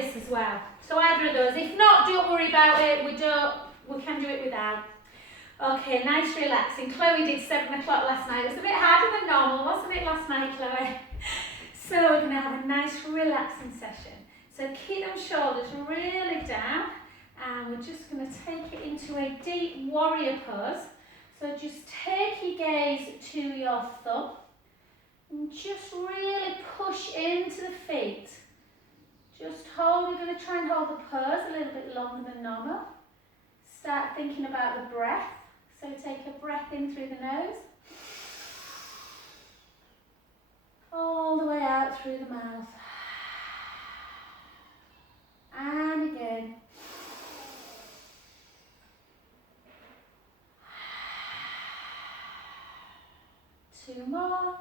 this as well. So either of those. If not, don't worry about it. We can do it without. Okay, nice relaxing. Chloe did 7 o'clock last night. It was a bit harder than normal, wasn't it, last night, Chloe? So we're going to have a nice relaxing session. So keep them shoulders really down, and we're just going to take it into a deep warrior pose. So just take your gaze to your thumb and just really push into the feet. Just hold. We're going to try and hold the pose a little bit longer than normal. Start thinking about the breath. So take a breath in through the nose, all the way out through the mouth. And again. Two more.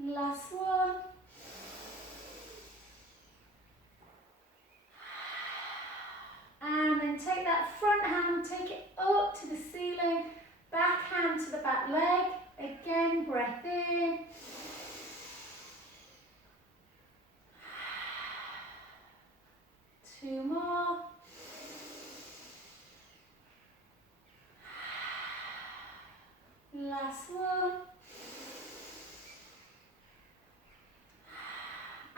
Last one. And then take that front hand, take it up to the ceiling, back hand to the back leg. Again, breath in. Two more. Last one.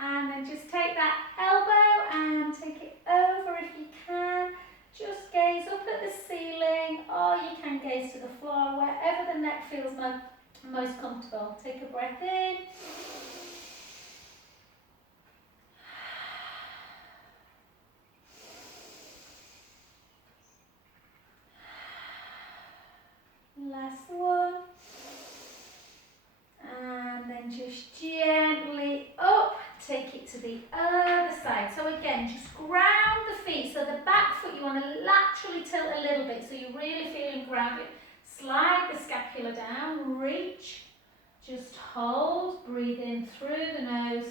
And then just take that elbow and take it over if you can. Just gaze up at the ceiling, or you can gaze to the floor, wherever the neck feels most comfortable. Take a breath in. Last one. And then just gently up. Take it to the other side. So again, just ground the feet. So the back foot, you want to laterally tilt a little bit so you're really feeling grounded. Slide the scapula down, reach, just hold, breathe in through the nose,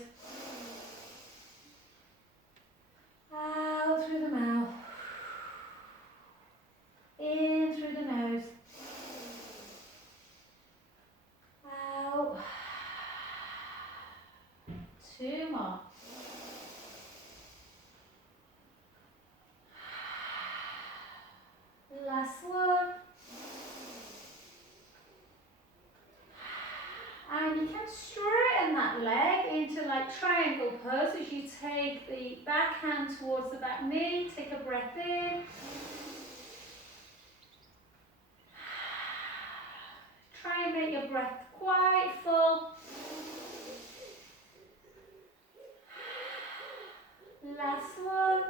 out through the mouth, in through the nose, out. Two more. Last one. And you can straighten that leg into like triangle pose as you take the back hand towards the back knee. Take a breath in. Try and make your breath quite full. Last one.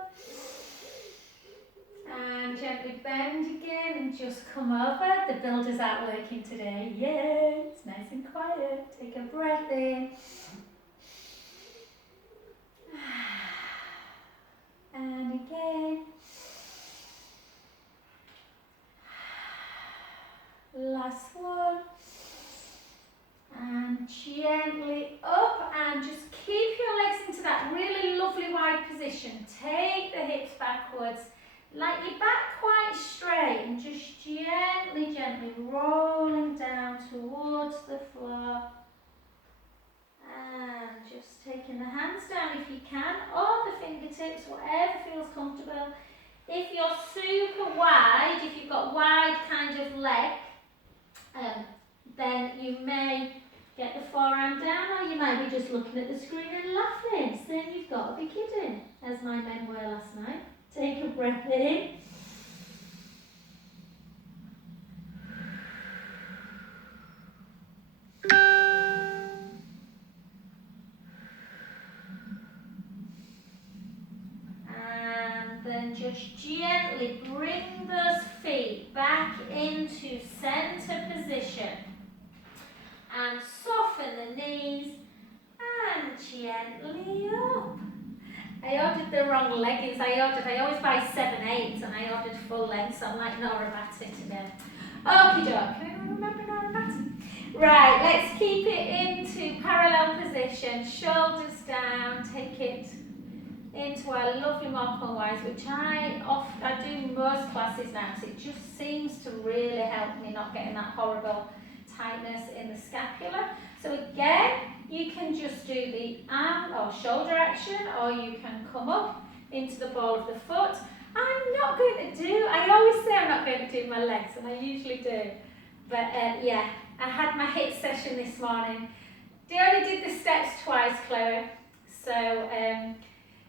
And gently bend again and just come over. The builders out working today. Yeah, it's nice and quiet. Take a breath in. And again. Last one. And gently up, and just keep your legs into that really lovely wide position. Take the hips backwards, like your back quite straight, and just gently, gently rolling down towards the floor. And just taking the hands down if you can, or the fingertips, whatever feels comfortable. If you're super wide, if you've got wide kind of leg, then you may get the forearm down, or you might be just looking at the screen and laughing, saying you've got to be kidding, as my men were last night. Take a breath in. And then just gently bring those feet back into center position. And soften the knees and gently up. I ordered the wrong leggings. I always buy 7/8 and I ordered full length, so I'm like Nora Batty today. Okie doke. Can anyone remember Nora Batty? Right, let's keep it into parallel position. Shoulders down. Take it into our lovely Morcom Wise, which I do most classes now, so it just seems to really help me not getting that horrible tightness in the scapula. So again, you can just do the arm or shoulder action, or you can come up into the ball of the foot. I'm not going to do, I always say I'm not going to do my legs, and I usually do. But yeah, I had my HIIT session this morning. I only did the steps twice, Chloe. So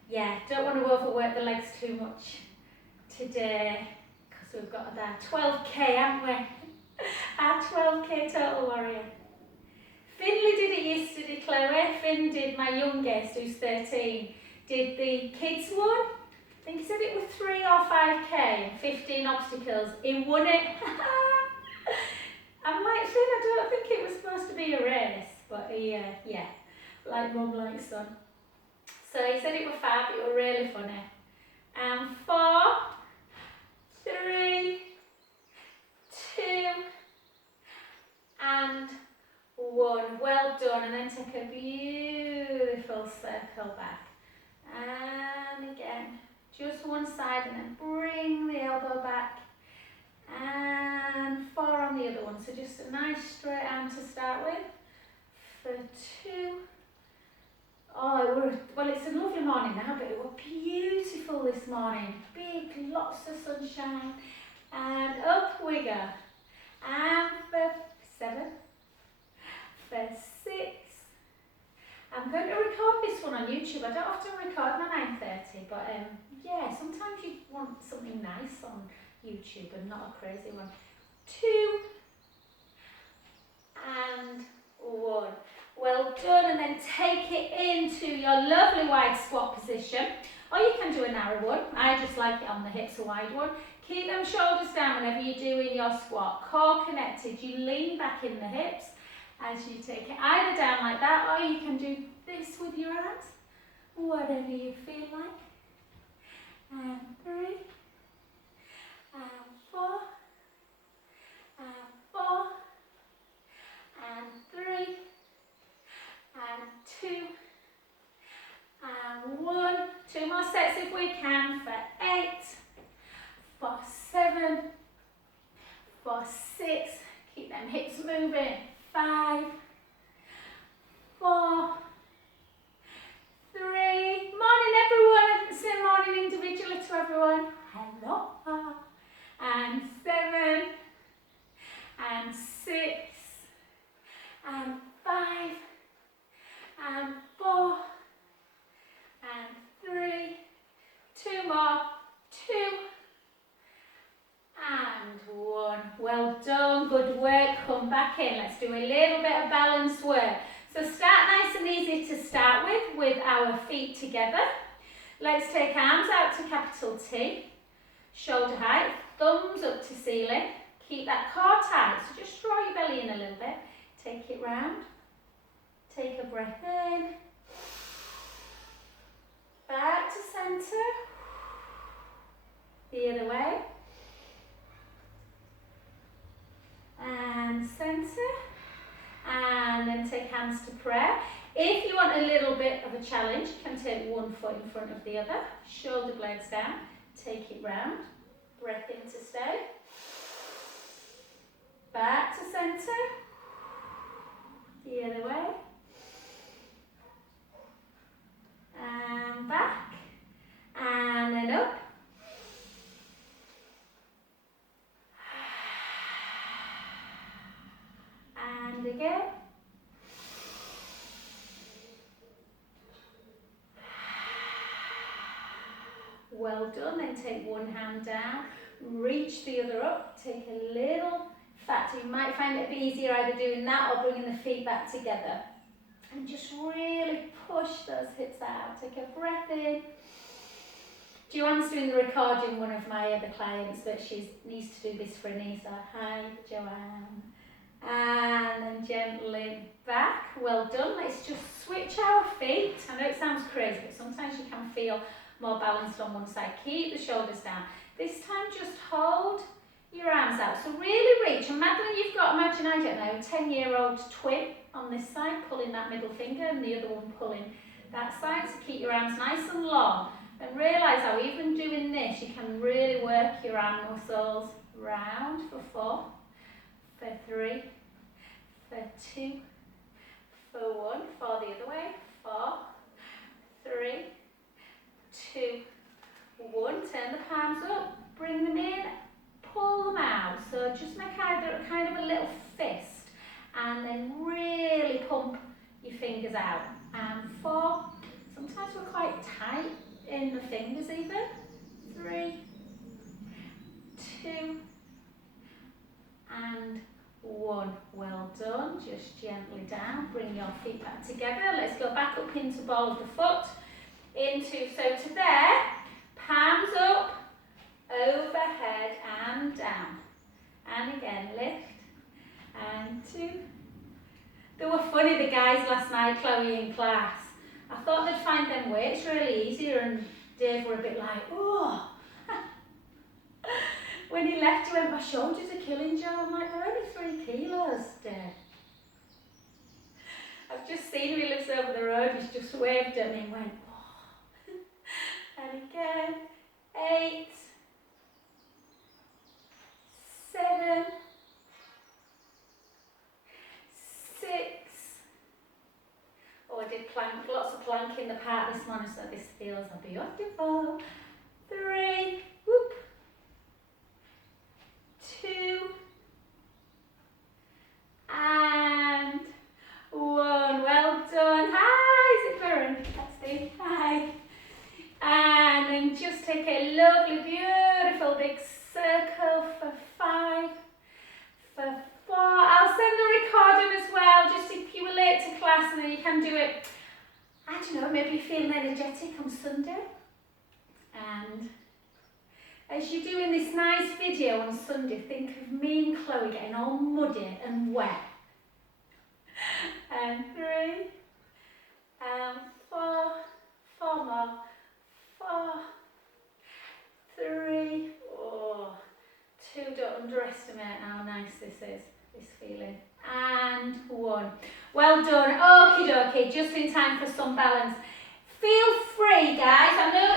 yeah, don't want to overwork the legs too much today, because we've got our 12k, haven't we? Our 12k total warrior. Finley did it yesterday, Chloe. Finn did, my youngest, who's 13, did the kids one. I think he said it was 3 or 5k and 15 obstacles. He won it. I'm like, Finn, I don't think it was supposed to be a race, but he, yeah, like mum, like son. So he said it was fab, it was really funny. 4, 3, 2, and 1. Well done. And then take a beautiful circle back. And again, just one side, and then bring the elbow back. And 4 on the other one. So just a nice straight arm to start with. For 2. Oh, well, it's a lovely morning now, but it was beautiful this morning. Big, lots of sunshine. And up we go. And for 7. For 6. I'm going to record this one on YouTube. I don't often record my 9:30, but yeah, sometimes you want something nice on YouTube and not a crazy one. 2 and 1. Well done, and then take it into your lovely wide squat position, or you can do a narrow one. I just like it on the hips, a wide one. Keep them shoulders down whenever you're doing your squat. Core connected, you lean back in the hips as you take it either down like that, or you can do this with your hands, whatever you feel like. And 3, and 4, and 4, and 3, and 2, and 1. 2 more sets if we can, for 8, for 7, for 6, keep them hips moving, 5, 4, 3, morning everyone, say morning individually to everyone, hello, and 7, and 6, and 5, and 4, and 3, 2 more, 2, and 1. Well done, good work. Come back in. Let's do a little bit of balance work. So start nice and easy to start with our feet together. Let's take arms out to capital T, shoulder height, thumbs up to ceiling. Keep that core tight, so just draw your belly in a little bit. Take it round. Take a breath in. Back to centre. The other way. And centre. And then take hands to prayer. If you want a little bit of a challenge, you can take one foot in front of the other. Shoulder blades down. Take it round. Breath in to stay. Back to centre. The other way. And back. And then up. And again. Well done. Then take one hand down, reach the other up, take a little fat. You might find it a bit easier either doing that or bringing the feet back together. And just really push those hips out. Take a breath in. Joanne's doing the recording, one of my other clients, but she needs to do this for a knee. So hi, Joanne. And then gently back. Well done. Let's just switch our feet. I know it sounds crazy, but sometimes you can feel more balanced on one side. Keep the shoulders down. This time just hold your arms out. So really reach. And Madeline, you've got, imagine, I don't know, a 10-year-old twin on this side, pulling that middle finger, and the other one pulling that side. So keep your arms nice and long. And realise how even doing this, you can really work your arm muscles round for 4, for 3, for 2, for 1, 4 the other way, 4, 3, 2, 1, turn the palms up, bring them in, pull them out, so just make either kind of a little fist and then really pump your fingers out, and 4, sometimes we're quite tight in the fingers even, 3, 2, and 1. Well done. Just gently down, bring your feet back together. Let's go back up into ball of the foot, so to there, palms up, overhead and down, and again lift, and 2. They were funny, the guys last night, Chloe in class. I thought they'd find them weights really easier, and Dave were a bit like, oh. When he left, he went, my shoulders are killing Joe. I'm like, they're only 3 kilos, Dave. I've just seen him, he lives over the road, he's just waved at me and went, oh. And again, 8, 7, 6. Oh, I did plank, lots of plank in the park this morning, so this feels beautiful. 3, whoop. 2, and 1. Well done. Hi, is it Karen? That's Steve. Hi. And then just take a lovely, beautiful big circle for 5, for 4. I'll send the recording as well, just if you were late to class, and then you can do it, I don't know, maybe you're feeling energetic on Sunday. And as you're doing this nice video on Sunday, think of me and Chloe getting all muddy and wet. And 3, and 4, 4 more, 4, 3, oh, 2, don't underestimate how nice this is, this feeling. And 1. Well done, okie dokie, just in time for some balance. Feel free, guys, I know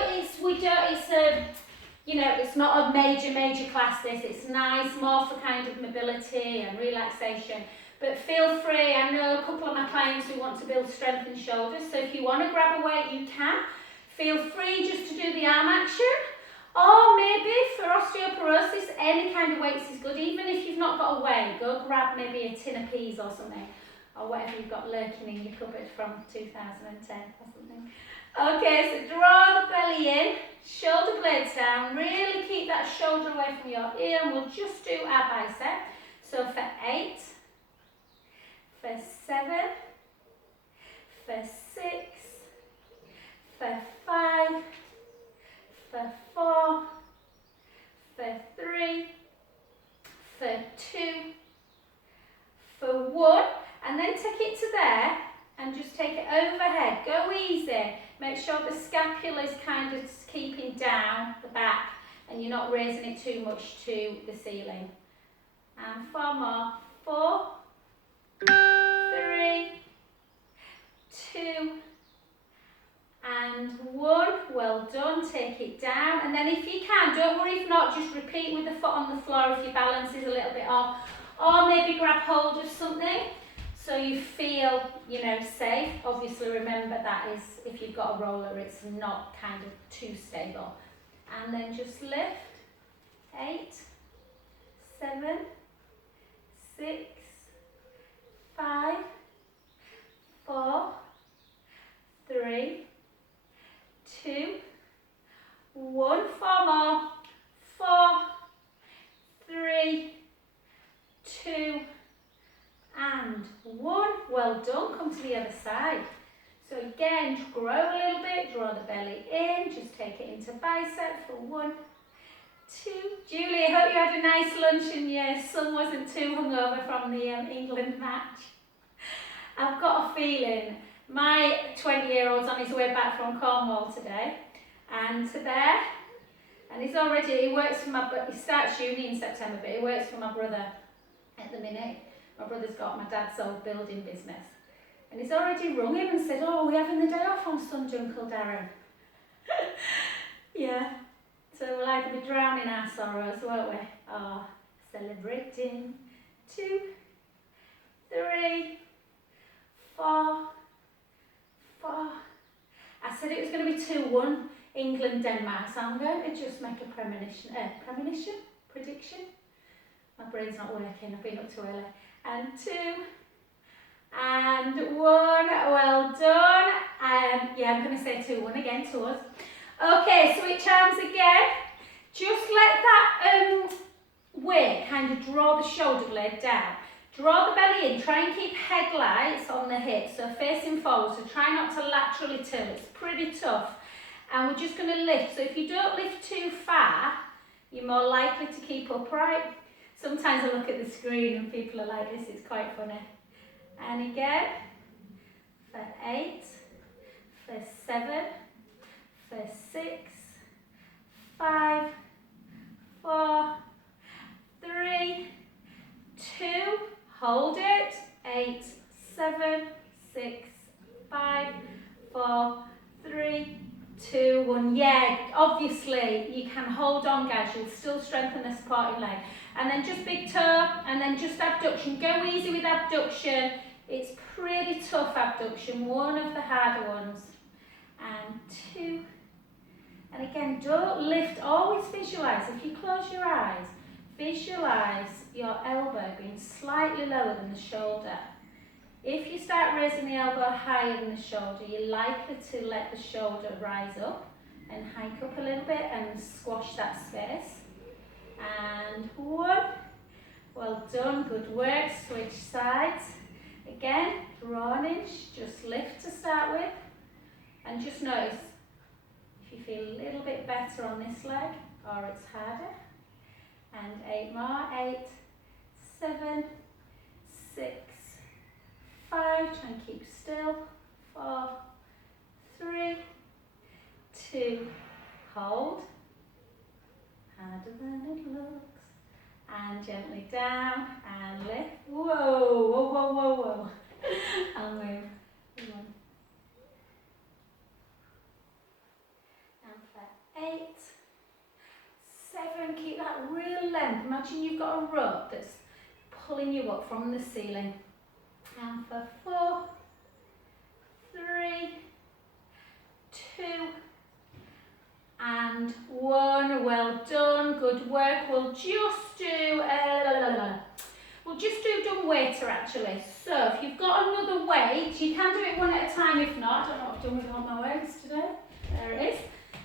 it's not a major class this, it's nice, more for kind of mobility and relaxation, but feel free, I know a couple of my clients who want to build strength in shoulders, so if you want to grab a weight you can, feel free just to do the arm action, or maybe for osteoporosis, any kind of weights is good, even if you've not got a weight, go grab maybe a tin of peas or something, or whatever you've got lurking in your cupboard from 2010 or something. Okay, so draw the belly in, shoulder blades down, really keep that shoulder away from your ear, and we'll just do our bicep. So for 8, for 7, for 6, for 5, for 4, for 3, for 2, for 1, and then take it to there, and just take it overhead, go easy. Make sure the scapula is kind of keeping down the back and you're not raising it too much to the ceiling. And 4 more. 4, 3, 2, and 1. Well done. Take it down. And then if you can, don't worry if not, just repeat with the foot on the floor if your balance is a little bit off. Or maybe grab hold of something so you feel, safe. Obviously remember that is, if you've got a roller, it's not kind of too stable. And then just lift. 8, 7, 6, 5, 4, 3, 2, 1. 4 more. 4, 3, 2, and 1. Well done. Come to the other side. So again, grow a little bit, draw the belly in, just take it into bicep for 1, 2. Julie, I hope you had a nice lunch and your son wasn't too hungover from the England match. I've got a feeling my 20-year-old's on his way back from Cornwall today, and to there, and he works for he starts uni in September, but he works for my brother at the minute. My brother's got my dad's old building business. And he's already rung him and said, oh, we're having the day off on Sunday, Uncle Darren. Yeah. So we'll either be drowning our sorrows, won't we? Or celebrating. 2, 3, 4, 4. I said it was going to be 2-1, England, Denmark, so I'm going to just make a prediction. My brain's not working, I've been up too early. And 2, and 1, well done. Yeah, I'm going to say 2-1 again to us. Okay, switch arms again. Just let that weight kind of draw the shoulder blade down. Draw the belly in, try and keep headlights on the hips, so facing forward, so try not to laterally tilt, it's pretty tough. And we're just going to lift, so if you don't lift too far, you're more likely to keep upright. Sometimes I look at the screen and people are like this, it's quite funny. And again, for 8, for 7, for 6, 5, 4, 3, 2, hold it, 8, 7, 6, 5, 4, 3, 2, 1. Yeah, obviously you can hold on, guys, you'll still strengthen the supporting leg. And then just big toe, and then just abduction. Go easy with abduction. It's pretty tough abduction, one of the harder ones. And 2. And again, don't lift, always visualise. If you close your eyes, visualise your elbow being slightly lower than the shoulder. If you start raising the elbow higher than the shoulder, you're likely to let the shoulder rise up and hike up a little bit and squash that space. And 1. Well done, good work. Switch sides. Again, draw an inch, just lift to start with. And just notice if you feel a little bit better on this leg or it's harder. And 8 more, 8, 7, 6, 5, try and keep still, 4, 3, 2, hold, harder than it looks, and gently down, and lift, whoa, whoa, whoa, whoa, whoa, I'll move, and for 8, 7, keep that real length. Imagine you've got a rope that's pulling you up from the ceiling. And for 4, 3, 2, and 1. Well done, good work. We'll just do dumb waiter actually. So if you've got another weight, you can do it one at a time. If not, I don't know what I've done with all my weights today. There it is.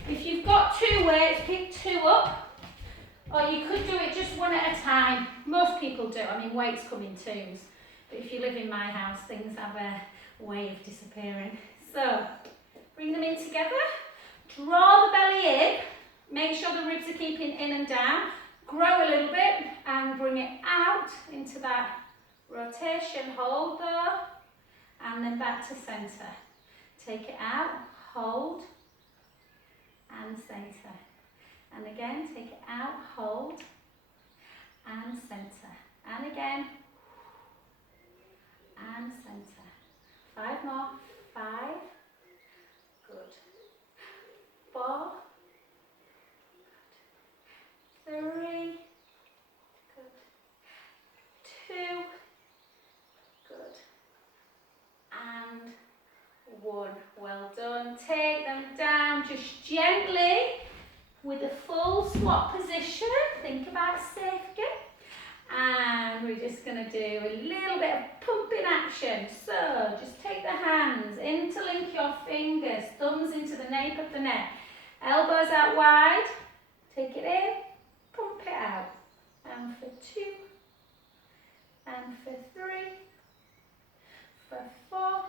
If you've got 2 weights, pick 2 up. Or you could do it just one at a time. Most people do. I mean, weights come in 2s. But if you live in my house, things have a way of disappearing. So, bring them in together. Draw the belly in. Make sure the ribs are keeping in and down. Grow a little bit and bring it out into that rotation. Hold there. And then back to centre. Take it out. Hold. And centre. And again, take it out, hold, and centre. And again, and centre. 5 more. 5. Good. 4. Good. 3. Good. 2. Good. And 1. Well done. Take them down just gently. With a full squat position, think about safety. And we're just going to do a little bit of pumping action. So just take the hands, interlink your fingers, thumbs into the nape of the neck. Elbows out wide, take it in, pump it out. And for 2, and for 3, for 4,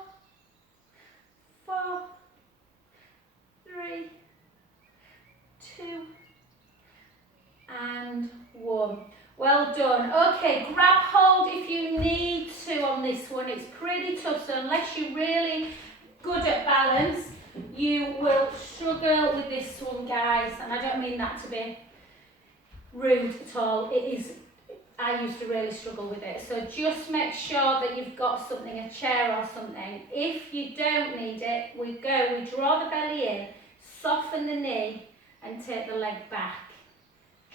4, 3, 2, and 1. Well done. Okay, grab hold if you need to on this one. It's pretty tough, so unless you're really good at balance, you will struggle with this one, guys. And I don't mean that to be rude at all. It is, I used to really struggle with it. So just make sure that you've got something, a chair or something. If you don't need it, we draw the belly in, soften the knee, and take the leg back.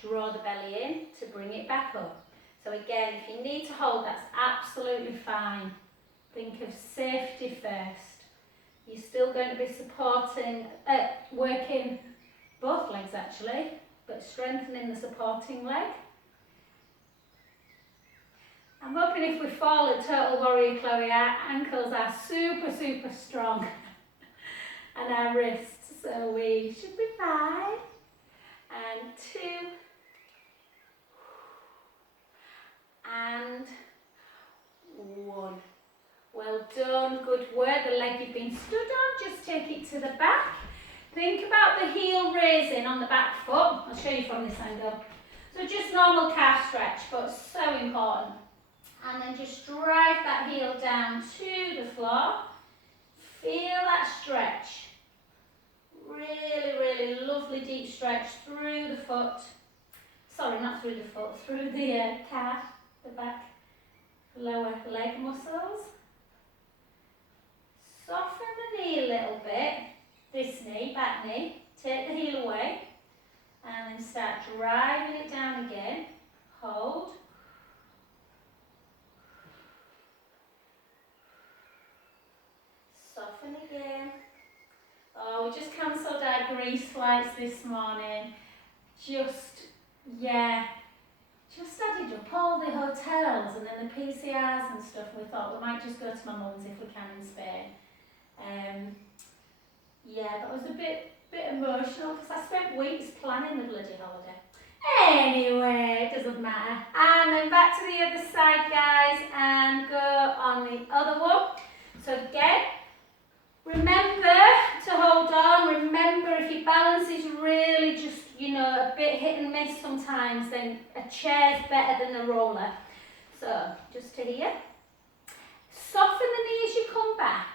Draw the belly in to bring it back up. So again, if you need to hold, that's absolutely fine. Think of safety first. You're still going to be supporting, working both legs actually, but strengthening the supporting leg. I'm hoping if we fall at Total Warrior Chloe, our ankles are super, super strong and our wrists, so we should be fine. And 2, and 1. Well done, good work. The leg you've been stood on, just take it to the back. Think about the heel raising on the back foot. I'll show you from this angle. So just normal calf stretch, but so important. And then just drive that heel down to the floor. Feel that stretch. Really, really lovely deep stretch through the foot. Sorry, not through the foot, through the calf, the back, lower leg muscles. Soften the knee a little bit. This knee, back knee. Take the heel away. And then start driving it down again. Hold. Soften again. Oh, we just cancelled our grease flights this morning. Just added up all the hotels and then the PCRs and stuff, and we thought we might just go to my mum's if we can in Spain. That was a bit emotional because I spent weeks planning the bloody holiday. Anyway, it doesn't matter. And then back to the other side, guys, and go on the other one. So again, remember to hold on. Remember, if your balance is really just, a bit hit and miss sometimes, then a chair's better than a roller. So, just to here. Soften the knee as you come back,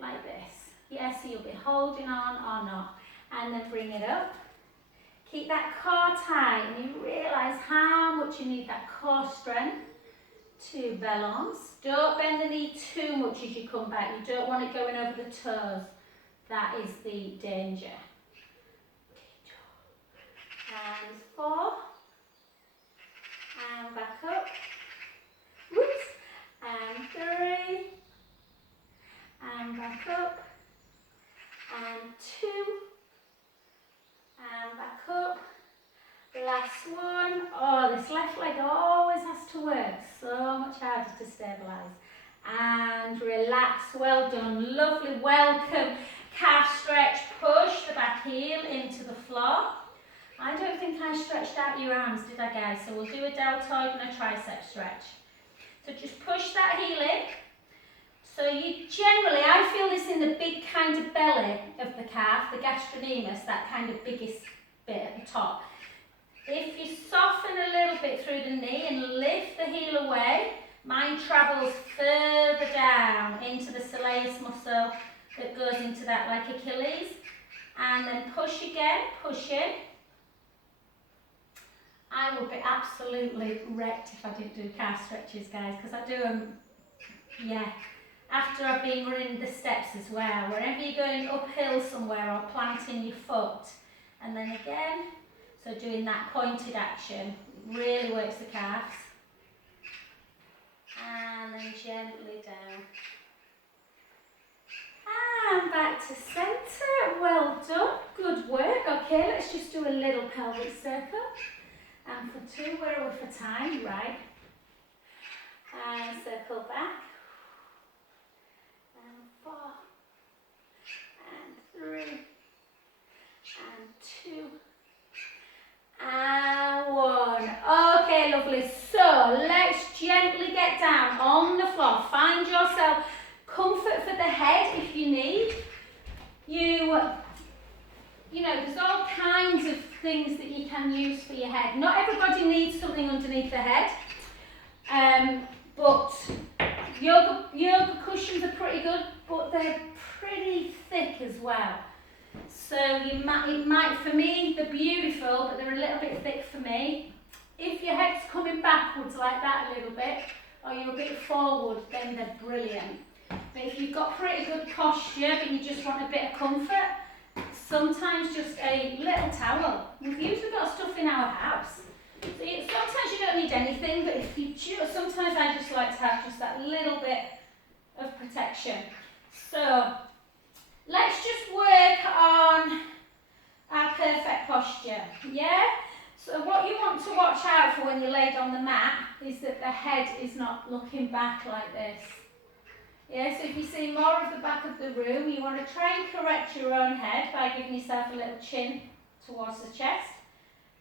like this. Yes, so you'll be holding on or not. And then bring it up. Keep that core tight, and you realise how much you need that core strength to balance. Don't bend the knee too much as you come back. You don't want it going over the toes. That is the danger. And 4. And back up. Whoops. And 3. And back up. And 2. And back up. Last one. Oh, this left leg always has to work so much harder to stabilise. And relax. Well done. Lovely. Welcome. Calf stretch. Push the back heel into the floor. I don't think I stretched out your arms, did I, guys? So we'll do a deltoid and a tricep stretch. So just push that heel in. So you generally, I feel this in the big kind of belly of the calf, the gastrocnemius, that kind of biggest bit at the top. If you soften a little bit through the knee and lift the heel away, mine travels further down into the soleus muscle that goes into that like Achilles. And then push again, push in. I would be absolutely wrecked if I didn't do calf stretches, guys, because I do them, after I've been running the steps as well. Wherever you're going uphill somewhere or planting your foot. And then again, so doing that pointed action really works the calves. And then gently down. And back to centre. Well done. Good work. Okay, let's just do a little pelvic circle. And for 2, where are we for time? Right. And circle back. And 4. And 3. And 2. And 1. Okay, lovely. So let's gently get down on the floor. Find yourself comfort for the head if you need. There's all kinds of things that you can use for your head. Not everybody needs something underneath the head, but yoga cushions are pretty good, but they're pretty thick as well. So it might, for me, they're beautiful, but they're a little bit thick for me. If your head's coming backwards like that a little bit, or you're a bit forward, then they're brilliant. But if you've got pretty good posture, but you just want a bit of comfort, sometimes just a little towel. We've usually got stuff in our house. So sometimes you don't need anything, but if you sometimes I just like to have just that little bit of protection. So let's just work on our perfect posture, yeah? So what you want to watch out for when you're laid on the mat is that the head is not looking back like this. Yeah, so if you see more of the back of the room, you want to try and correct your own head by giving yourself a little chin towards the chest.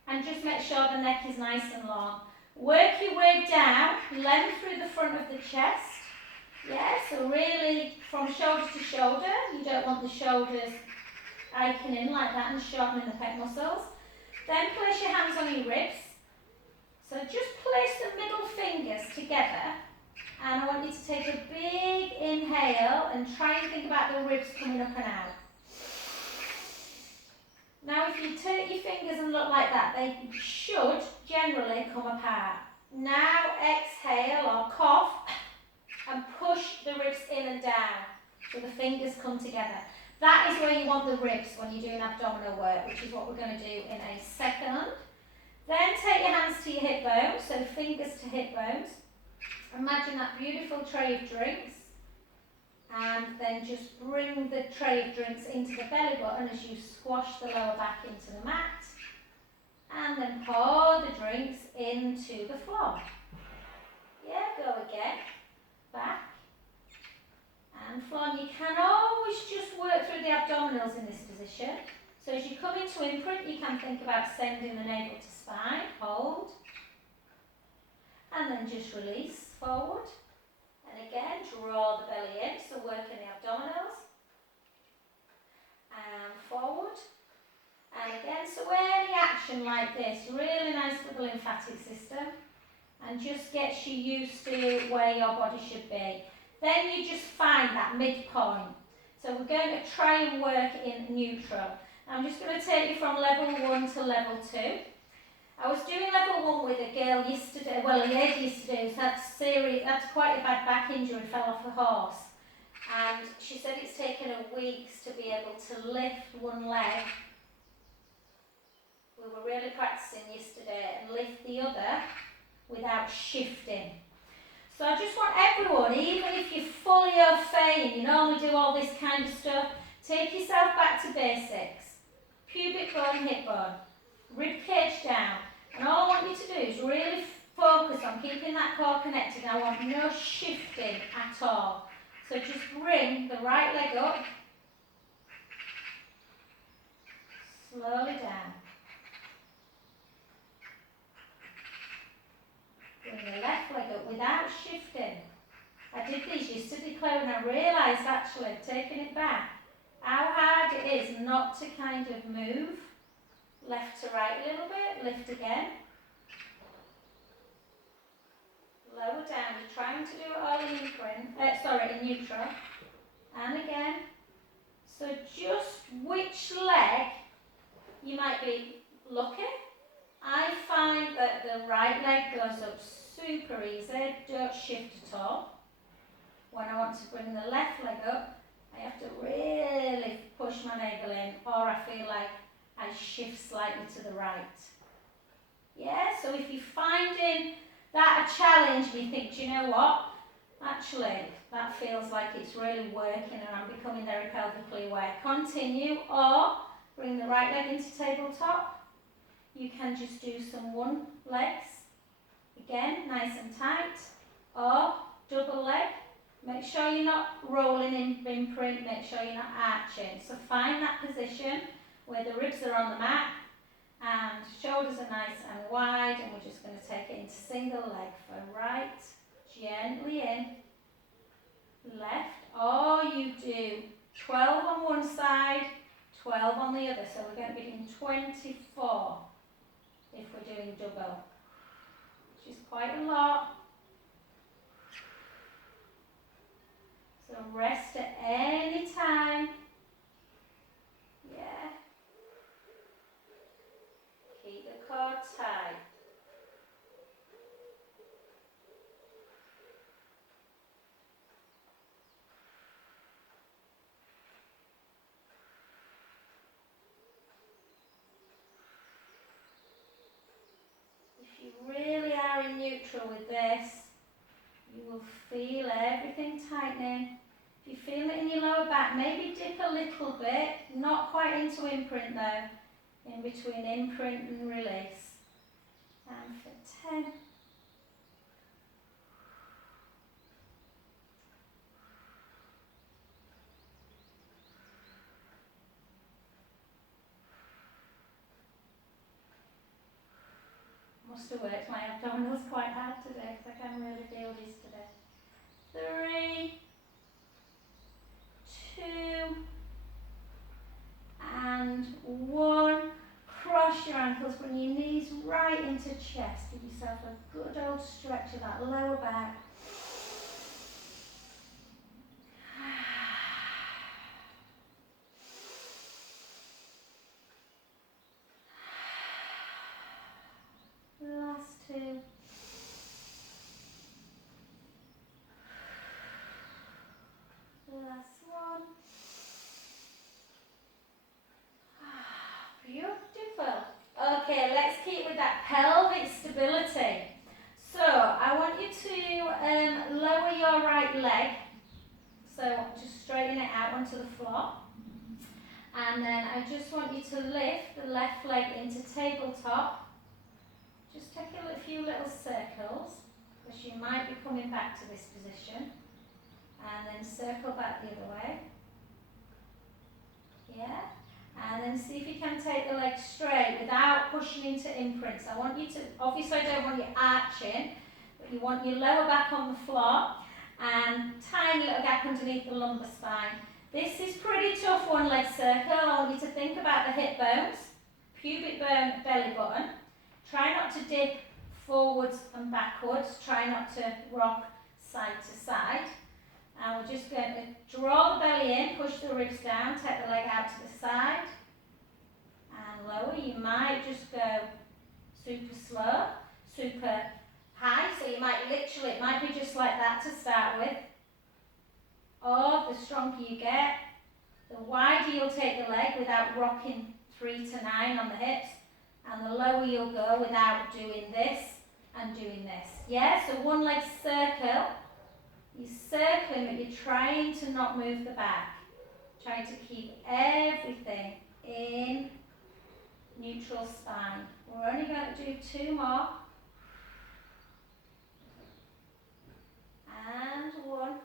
And just make sure the neck is nice and long. Work your way down, length through the front of the chest. Yeah, so really from shoulder to shoulder. You don't want the shoulders aching in like that and shortening the pec muscles. Then place your hands on your ribs. So just place the middle fingers together. And I want you to take a big inhale and try and think about the ribs coming up and out. Now if you turn your fingers and look like that, they should generally come apart. Now exhale or cough and push the ribs in and down so the fingers come together. That is where you want the ribs when you're doing abdominal work, which is what we're going to do in a second. Then take your hands to your hip bones, so fingers to hip bones. Imagine that beautiful tray of drinks. And then just bring the tray of drinks into the belly button as you squash the lower back into the mat. And then pour the drinks into the floor. Yeah, go again. Back. And floor. And you can always just work through the abdominals in this position. So as you come into imprint, you can think about sending the navel to spine. Hold. And then just release forward. And again, draw the belly in, so work in the abdominals. And forward. And again, so any action like this, really nice for the lymphatic system. And just gets you used to where your body should be. Then you just find that midpoint. So we're going to try and work in neutral. I'm just going to take you from level 1 to level 2. I was doing level 1 with a girl yesterday, well a lady yesterday who's had quite a bad back injury, fell off a horse. And she said it's taken her weeks to be able to lift one leg. We were really practicing yesterday and lift the other without shifting. So I just want everyone, even if you're fully au fait and you normally do all this kind of stuff, take yourself back to basics. Pubic bone, hip bone, rib cage down. And all I want you to do is really focus on keeping that core connected. I want no shifting at all. So just bring the right leg up, slowly down. Bring the left leg up without shifting. I did these yesterday, Claire, and I realised actually, taking it back, how hard it is not to kind of move left to right a little bit, lift again. Lower down, you're trying to do it all in in neutral. And again. So just which leg you might be lucky. I find that the right leg goes up super easy, don't shift at all. When I want to bring the left leg up, I have to really push my navel in, or I feel like I shift slightly to the right. Yeah, so if you're finding that a challenge and you think, do you know what? Actually, that feels like it's really working and I'm becoming very pelvically aware. Continue, or bring the right leg into tabletop. You can just do some one legs. Again, nice and tight. Or double leg. Make sure you're not rolling in imprint, make sure you're not arching. So find that position where the ribs are on the mat and shoulders are nice and wide, and we're just going to take it into single leg for right, gently in, left, or you do 12 on one side, 12 on the other. So we're going to be doing 24 if we're doing double, which is quite a lot. So rest at any time. Yeah. Keep the core tight. If If you really are in neutral with this, you will feel everything tightening. If you feel it in your lower back, maybe dip a little bit, not quite into imprint though, in between imprint and release. And for 10. Must have worked my abdominals quite hard today because I can really feel these today. 3, 2, and 1. Cross your ankles, bring your knees right into chest. Give yourself a good old stretch of that lower back. Last 2. Last 1. Beautiful. Okay, let's keep with that pelvic stability. So I want you to lower your right leg. So just straighten it out onto the floor. And then I just want you to lift the left leg into tabletop. Just take a few little circles, because you might be coming back to this position. And then circle back the other way. Yeah? And then see if you can take the leg straight without pushing into imprints. I want you to, obviously I don't want you arching, but you want your lower back on the floor and tiny little gap underneath the lumbar spine. This is pretty tough one leg circle. I want you to think about the hip bones, pubic bone, belly button. Try not to dip forwards and backwards. Try not to rock side to side. And we're just going to draw the belly in, push the ribs down, take the leg out to the side and lower. You might just go super slow, super high, so you might literally, it might be just like that to start with. Or the stronger you get, the wider you'll take the leg without rocking 3 to 9 on the hips, and the lower you'll go without doing this and doing this. Yeah, so one leg circle. You're circling, but you're trying to not move the back. Trying to keep everything in neutral spine. We're only going to do 2 more. And 1. And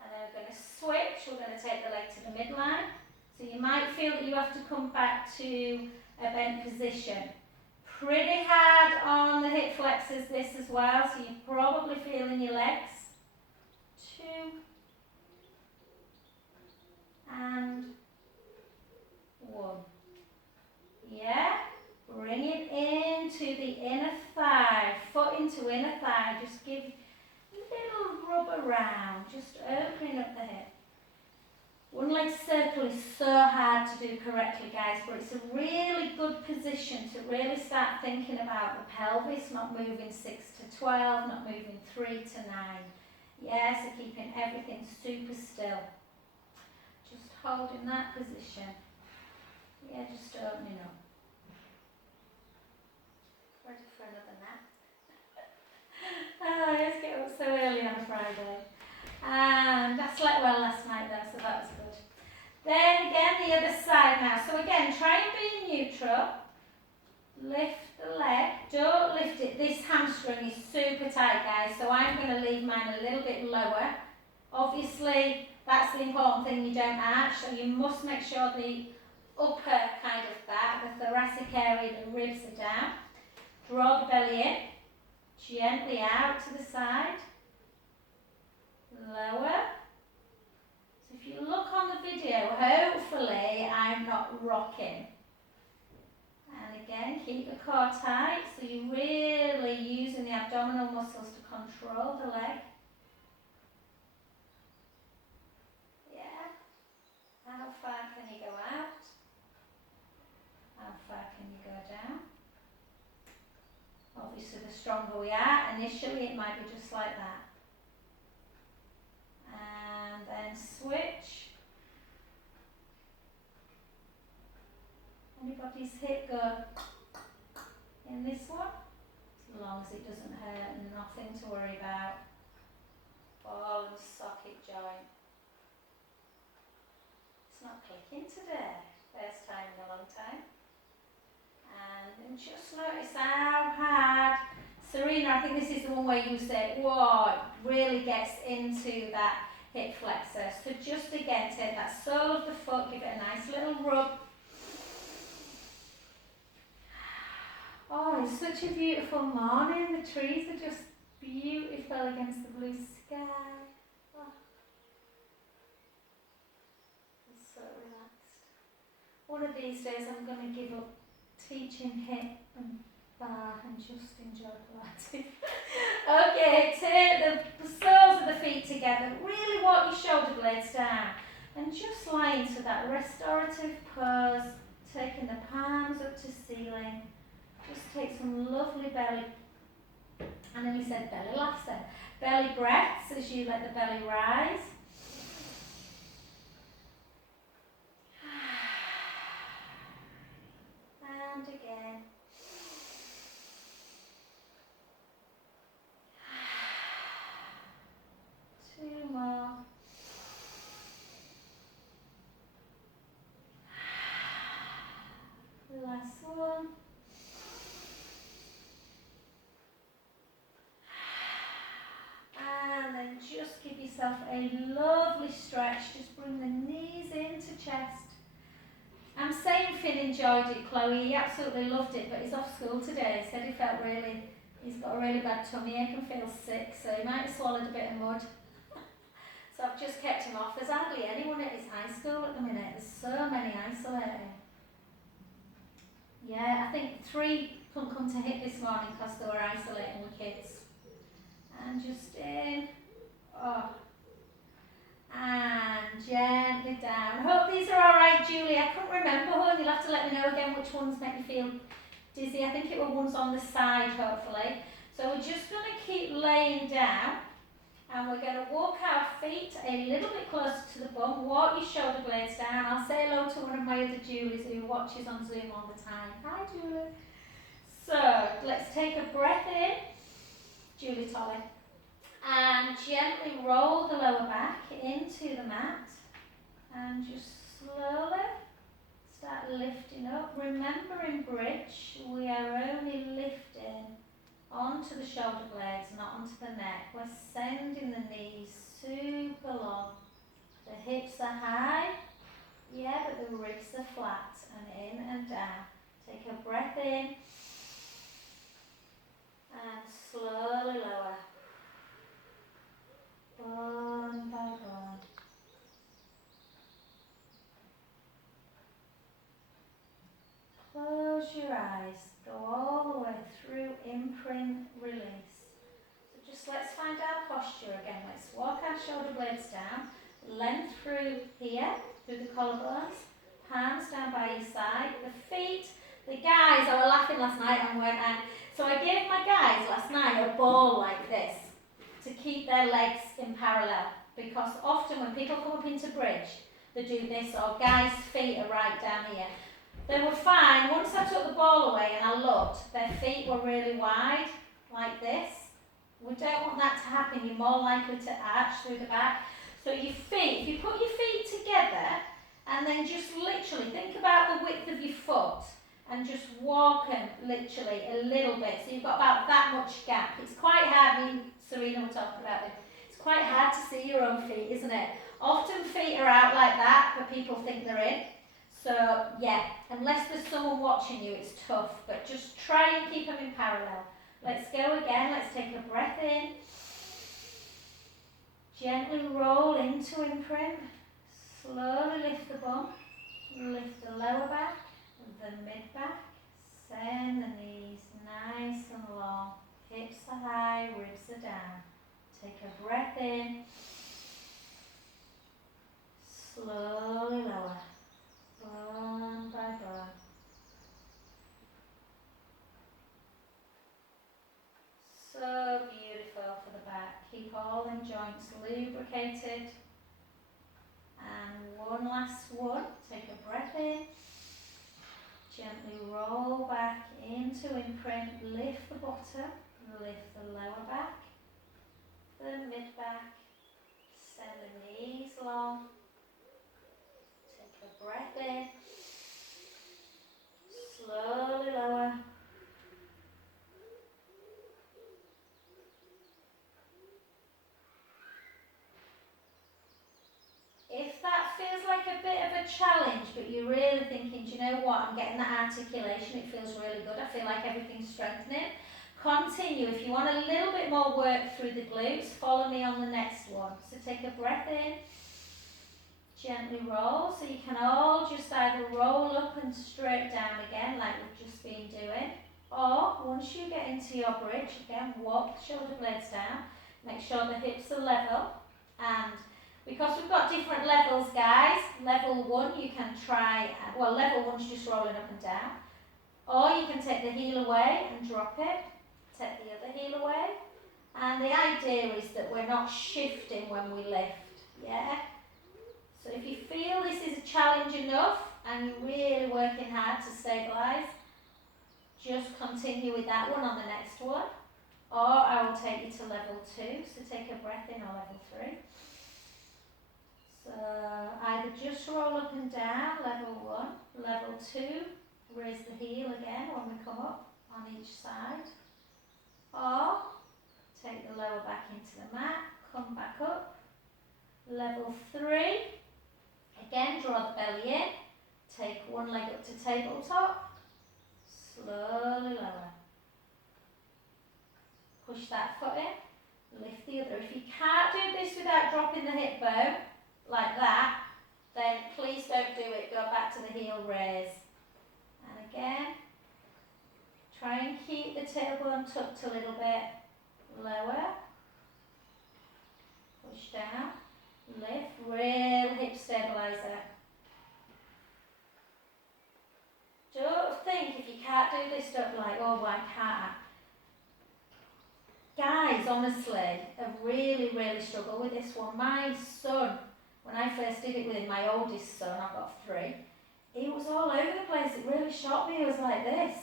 then we're going to switch. We're going to take the leg to the midline. So you might feel that you have to come back to a bent position. Pretty hard on the hip flexors this as well, so you're probably feeling your legs. 2 and 1. Yeah? Bring it into the inner thigh, foot into inner thigh. Just give a little rub around, just opening up the hip. One leg circle is so hard to do correctly, guys, but it's a really good position to really start thinking about the pelvis, not moving 6 to 12, not moving 3 to 9. Yeah, so keeping everything super still. Just holding that position. Yeah, just opening up. Ready for another nap? Oh, let's get up so early on a Friday. And I slept well last night though, so that was good. Then again, the other side now. So again, try and be neutral. Lift the leg. Don't lift it. This hamstring is super tight, guys, so I'm going to leave mine a little bit lower. Obviously, that's the important thing, you don't arch, so you must make sure the upper kind of back, the thoracic area, the ribs are down. Draw the belly in. Gently out to the side. Lower. So if you look on the video, hopefully I'm not rocking. And again, keep the core tight, so you're really using the abdominal muscles to control the leg. Yeah. How far can you go out? How far can you go down? Obviously, the stronger we are, initially it might be just like that. And then switch. Anybody's hip go? in this one, as long as it doesn't hurt, nothing to worry about. Ball and socket joint. It's not clicking today, first time in a long time. And just notice how hard, Serena, I think this is the one where you say, whoa, it really gets into that hip flexor. So just again, take that sole of the foot, give it a nice little rub. Oh, it's such a beautiful morning. The trees are just beautiful against the blue sky. Oh. I'm so relaxed. One of these days I'm going to give up teaching hip and bar and just enjoy Pilates. Okay, take the soles of the feet together. Really walk your shoulder blades down and just lie into that restorative pose, taking the palms up to ceiling. Just take some lovely belly, I nearly said belly laughs then, belly breaths as you let the belly rise. And again. Two more. Last one. And then just give yourself a lovely stretch. Just bring the knees into chest. I'm saying Finn enjoyed it, Chloe. He absolutely loved it, but he's off school today. He said he felt he's got a really bad tummy ache and feels sick, so he might have swallowed a bit of mud. So I've just kept him off. There's hardly anyone at his high school at the minute. There's so many isolating. Yeah, I think 3 couldn't come to hit this morning because they were isolating with kids. And just in. Oh. And gently down. Hope these are alright, Julie. I couldn't remember, hon. You'll have to let me know again which ones make you feel dizzy. I think it were ones on the side, hopefully. So we're just going to keep laying down. And we're going to walk our feet a little bit closer to the bum. Walk your shoulder blades down. I'll say hello to one of my other Julies who watches on Zoom all the time. Hi, Julie. So let's take a breath in. Julie Tolly. And gently roll the lower back into the mat. And just slowly start lifting up. Remember, in bridge, we are only lifting onto the shoulder blades, not onto the neck. We're sending the knees super long. The hips are high, yeah, but the ribs are flat, and in and down. Take a breath in and slowly lower. Bone by bone. Close your eyes. Go all the way through, imprint, release. So just let's find our posture again. Let's walk our shoulder blades down. Length through here, through the collarbones. Palms down by your side. The feet. The guys, I were laughing last night and went and so I gave my guys last night a ball like this to keep their legs in parallel. Because often when people come up into bridge, they do this, or guys' feet are right down here. They were fine. Once I took the ball away and I looked, their feet were really wide, like this. We don't want that to happen. You're more likely to arch through the back. So your feet, if you put your feet together and then just literally think about the width of your foot and just walk them literally a little bit. So you've got about that much gap. It's quite hard. Me and Serena were talking about it. It's quite hard to see your own feet, isn't it? Often feet are out like that, but people think they're in. So, yeah, unless there's someone watching you, it's tough. But just try and keep them in parallel. Let's go again. Let's take a breath in. Gently roll into imprint. Slowly lift the bum. Lift the lower back, the mid back. Send the knees nice and long. Hips are high, ribs are down. Take a breath in. Slowly lower. Bone by bone. So beautiful for the back. Keep all them joints lubricated. And one last one. Take a breath in. Gently roll back into imprint, lift the bottom, lift the lower back, the mid back, send the knees long, take a breath in, slowly lower. If that feels like a bit of a challenge, but you're really thinking, do you know what, I'm getting that articulation, it feels really good, I feel like everything's strengthening, continue. If you want a little bit more work through the glutes, follow me on the next one. So take a breath in, gently roll, so you can all just either roll up and straight down again, like we've just been doing, or once you get into your bridge, again, walk the shoulder blades down, make sure the hips are level, and because we've got different levels, guys, level 1 you can try, well, level 1's just rolling up and down, or you can take the heel away and drop it, take the other heel away, and the idea is that we're not shifting when we lift, yeah? So if you feel this is a challenge enough and you're really working hard to stabilise, just continue with that one on the next one, or I will take you to level 2, so take a breath in, or level 3. So either just roll up and down, level 1, level 2, raise the heel again when we come up on each side, or take the lower back into the mat, come back up, level 3, again draw the belly in, take one leg up to tabletop, slowly lower, push that foot in, lift the other. If you can't do this without dropping the hip bone, like that, then please don't do it, go back to the heel raise. And again, try and keep the tailbone tucked a little bit, lower, push down, lift, real hip stabiliser. Don't think, if you can't do this, don't be like, oh, why can't I? Guys, honestly, have really, really struggled with this one. My son, when I first did it with him, my oldest son, I've got 3, he was all over the place. It really shocked me. He was like this.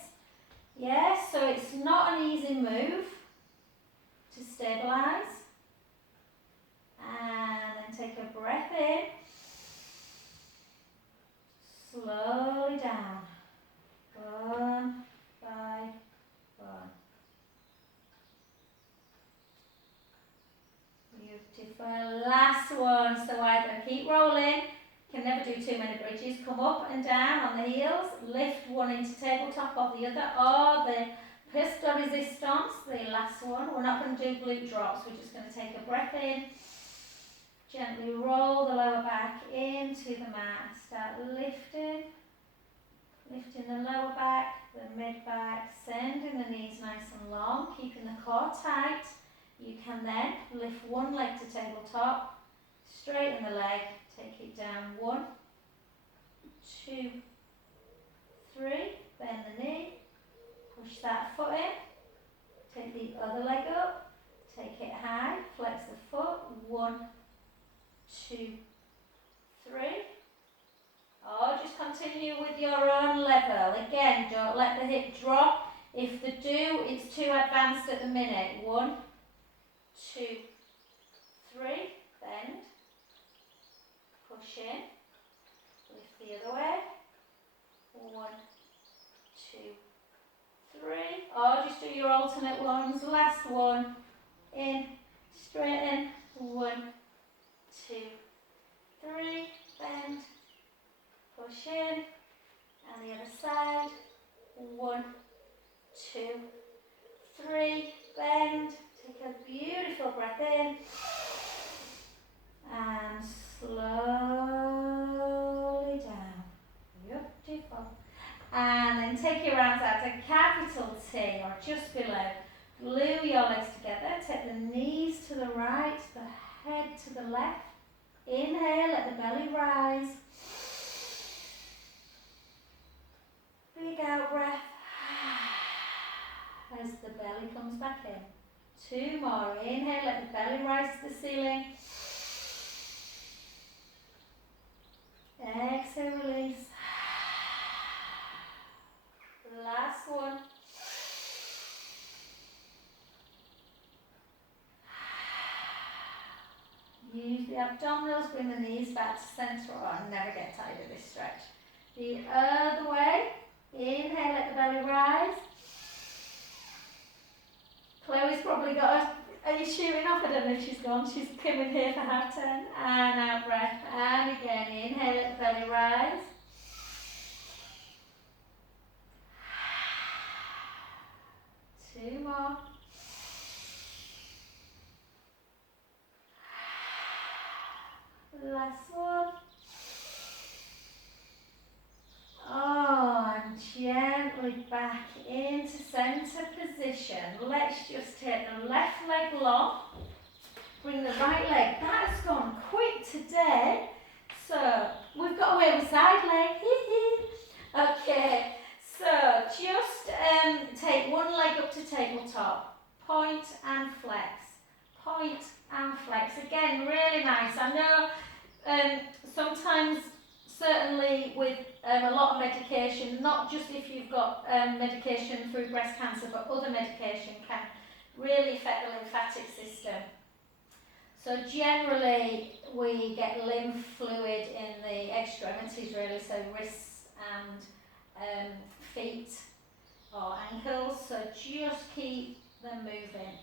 Yeah, so it's not an easy move to stabilise. And then take a breath in. Slowly down. One by one. Beautiful. Last one. So either keep rolling. Can never do too many bridges. Come up and down on the heels. Lift one into tabletop of the other. Or the piste de resistance, the last one. We're not going to do glute drops. We're just going to take a breath in. Gently roll the lower back into the mat. Start lifting. Lifting the lower back, the mid back, sending the knees nice and long, keeping the core tight. You can then lift one leg to tabletop, straighten the leg, take it down, 1, 2, 3, bend the knee, push that foot in, take the other leg up, take it high, flex the foot, 1, 2, 3. Or just continue with your own level. Again, don't let the hip drop. If the do, it's too advanced at the minute. 1, 2, 3, bend, push in, lift the other way. 1, 2, 3. Or just do your alternate ones. Last one, in, straighten. 1, 2, 3, bend. Push in, and the other side, 1, 2, 3, bend, take a beautiful breath in, and slowly down, beautiful, and then take your arms out to capital T, or just below, glue your legs together, take the knees to the right, the head to the left, inhale, let the belly rise, big out breath as the belly comes back in. 2 more. Inhale, let the belly rise to the ceiling. Exhale, release. the abdominals, bring the knees back to centre. Oh, I never get tired of this stretch. The other way. Inhale, let the belly rise. Chloe's probably got a... Are you shooting off? I don't know if she's gone. She's coming here for half turn. And out breath. And again, inhale, let the belly rise. Two more. Last one. Oh, and gently back into centre position. Let's just take the left leg long. Bring the right leg. That has gone quick today. So, we've got away with side leg. Okay, so just take one leg up to tabletop. Point and flex. Point and flex. Again, really nice. I know sometimes, certainly with a lot of medication, not just if you've got medication through breast cancer, but other medication can really affect the lymphatic system. So generally we get lymph fluid in the extremities really, so wrists and feet or ankles, so just keep them moving.